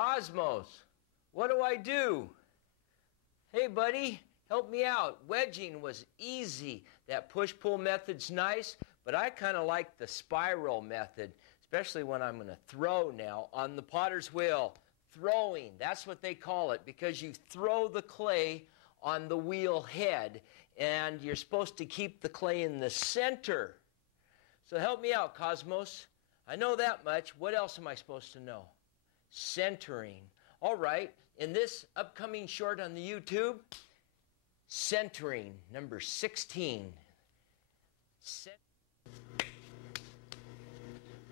Cosmos, what do I do? Hey, buddy, help me out. Wedging was easy. That push-pull method's nice, but I kind of like the spiral method, especially when I'm going to throw now on the potter's wheel. Throwing, that's what they call it, because you throw the clay on the wheel head, and you're supposed to keep the clay in the center. So help me out, Cosmos. I know that much. What else am I supposed to know? Centering. All right, in this upcoming short on the YouTube, centering, number 16.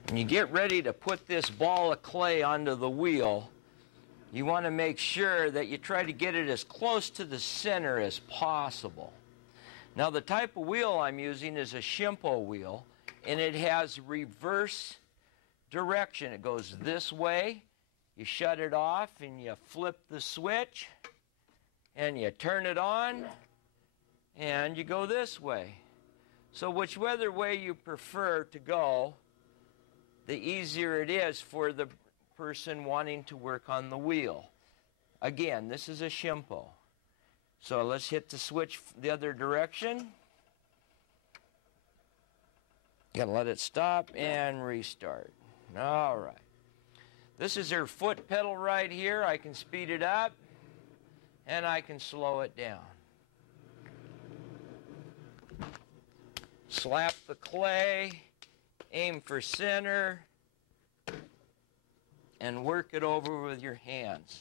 When you get ready to put this ball of clay onto the wheel, you want to make sure that you try to get it as close to the center as possible. Now, the type of wheel I'm using is a Shimpo wheel, and it has reverse direction. It goes this way. You shut it off, and you flip the switch, and you turn it on, and you go this way. So whichever way you prefer to go, the easier it is for the person wanting to work on the wheel. Again, this is a Shimpo. So let's hit the switch the other direction. You gotta let it stop and restart. All right. This is your foot pedal right here. I can speed it up and I can slow it down. Slap the clay, aim for center, and work it over with your hands.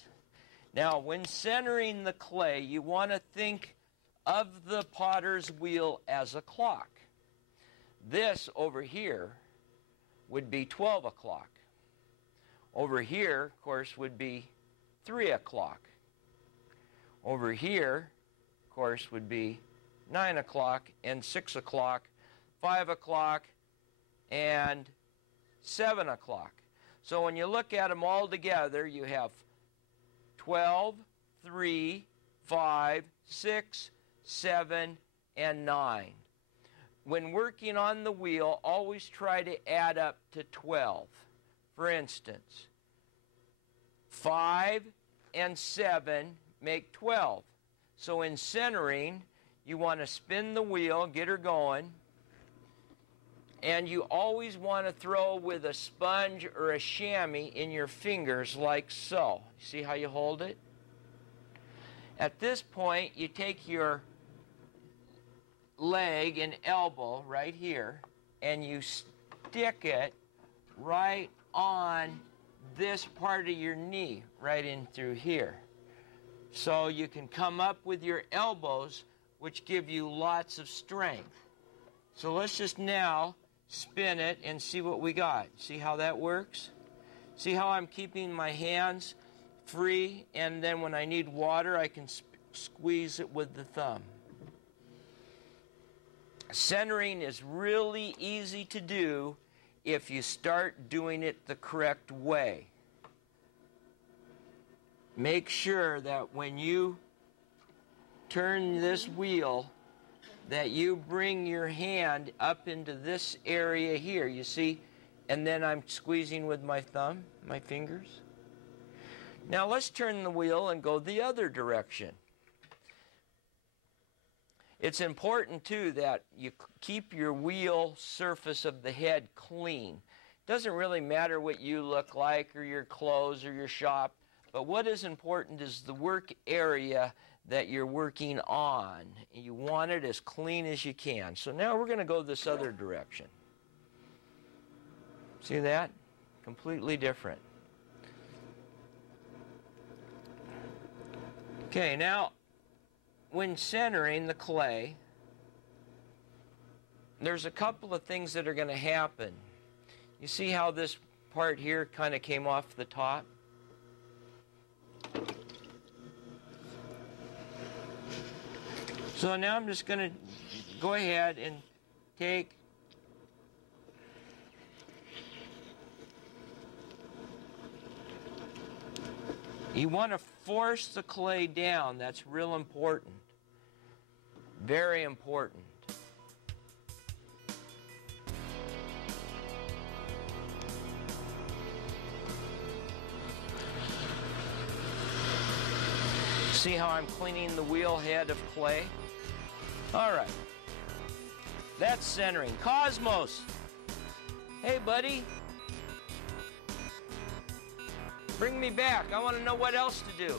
Now, when centering the clay, you want to think of the potter's wheel as a clock. This over here would be 12 o'clock. Over here, of course, would be 3 o'clock. Over here, of course, would be 9 o'clock and 6 o'clock, 5 o'clock, and 7 o'clock. So when you look at them all together, you have 12, 3, 5, 6, 7, and 9. When working on the wheel, always try to add up to 12. For instance, 5 and 7 make 12. So in centering, you want to spin the wheel, get her going, and you always want to throw with a sponge or a chamois in your fingers like so. See how you hold it? At this point, you take your leg and elbow right here, and you stick it right on this part of your knee, right in through here. So you can come up with your elbows, which give you lots of strength. So let's just now spin it and see what we got. See how that works? See how I'm keeping my hands free, and then when I need water, I can squeeze it with the thumb. Centering is really easy to do if you start doing it the correct way. Make sure that when you turn this wheel, that you bring your hand up into this area here, you see, and then I'm squeezing with my thumb, my fingers. Now let's turn the wheel and go the other direction. It's important, too, that you keep your wheel surface of the head clean. It doesn't really matter what you look like or your clothes or your shop, but what is important is the work area that you're working on. You want it as clean as you can. So now we're going to go this other direction. See that? Completely different. Okay, now when centering the clay, there's a couple of things that are going to happen. You see how this part here kind of came off the top? So now I'm just going to go ahead and take you want to force the clay down. That's real important. Very important. See how I'm cleaning the wheel head of clay? All right. That's centering. Cosmos. Hey, buddy. Bring me back. I want to know what else to do.